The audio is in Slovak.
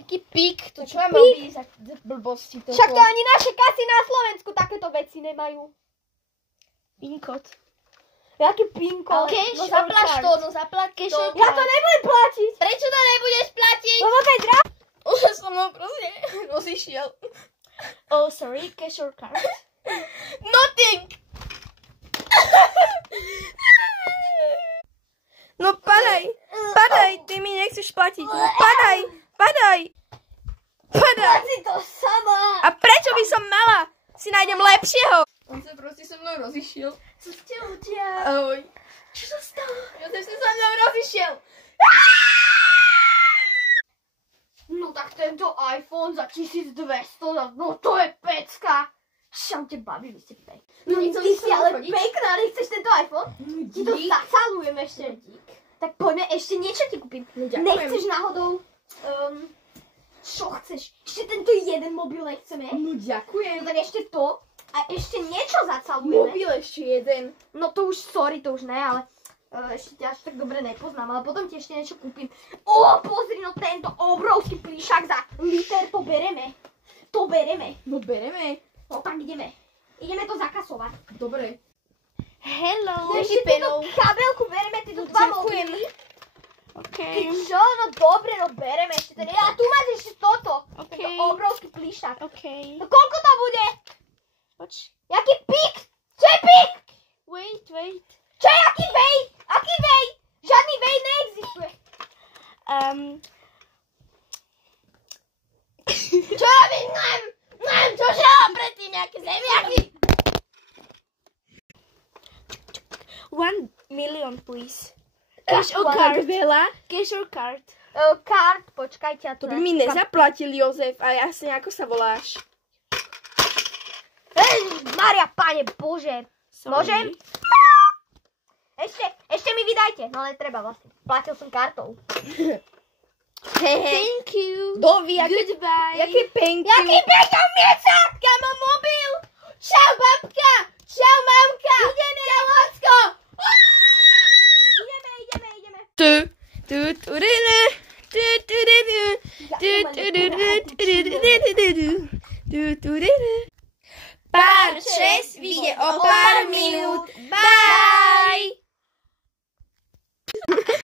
Jaký pík, to čo mám robiť za blbosti toto? Však to ani naše kasy na Slovensku takéto veci nemajú. PIN kód. Jaký PIN kód? No zaplať to, Ja to nebudem platiť. Prečo to nebudeš platiť? Lebo to je drahé. Už som ho proste rozišiel. Oh, sorry, cash or card? Nothing! No padaj, ty mi nechceš platiť. Padaj. Plati to sama. A prečo by som mala? Si nájdem lepšieho. On sa proste so mnou rozišiel. Co ste udiali? Ahoj. Čo sa stalo? Jozef sa so mnou rozišiel. No tak tento iPhone za 1200, no to je pecka. Šaute, babi, vy ste pek. No ty si ale pekná, ale chceš tento iPhone? Ti to zacalujem ešte. Tak poďme, ešte niečo ti kúpim. Nechceš náhodou, čo chceš? Ešte tento jeden mobil nechceme? No ďakujem. No tak ešte to a ešte niečo zacalujeme. Mobil ešte jeden. No to už, sorry, to už ne, ale ešte ťa až tak dobre nepoznám, ale potom ti ešte niečo kúpim. Ó, pozri, no tento obrovský plíšak za liter, to bereme. To bereme. No bereme. No tak ideme. Ideme to zakasovať. Dobre. Hello. Ešte túto kabelku bereme, tieto dva Ďakujem. mobily. OK. Ty čo? No dobre, no bereme ešte ten. A tu máš ešte toto. OK. Tento obrovský plíšak. OK. No koľko to bude? Poč. Jaký pík? Čo je pík? Wait. Čo je aký vej? Aký vej? Žiadny vej neexistuje. Čo robím? Čo žela predtým, nejaké zemiaky? 1 million, please. Cash or card? Cash or card? Kart, počkajte. To by mi nezaplatil Jozef a jasne, ako sa voláš? Maria, Pane Bože. Sorry. Môžem? Ešte mi vydajte. No ale treba vlastne. Platil som kartou. Thank you. Dovi, Goodbye. jaký thank you. Jaký pekný miecak! Ja mám mobil. Čau, babka. Čau, mamka. Ideme. Čau, Lacko. Ideme. Pár 6 vyjde o pár minút. Bye.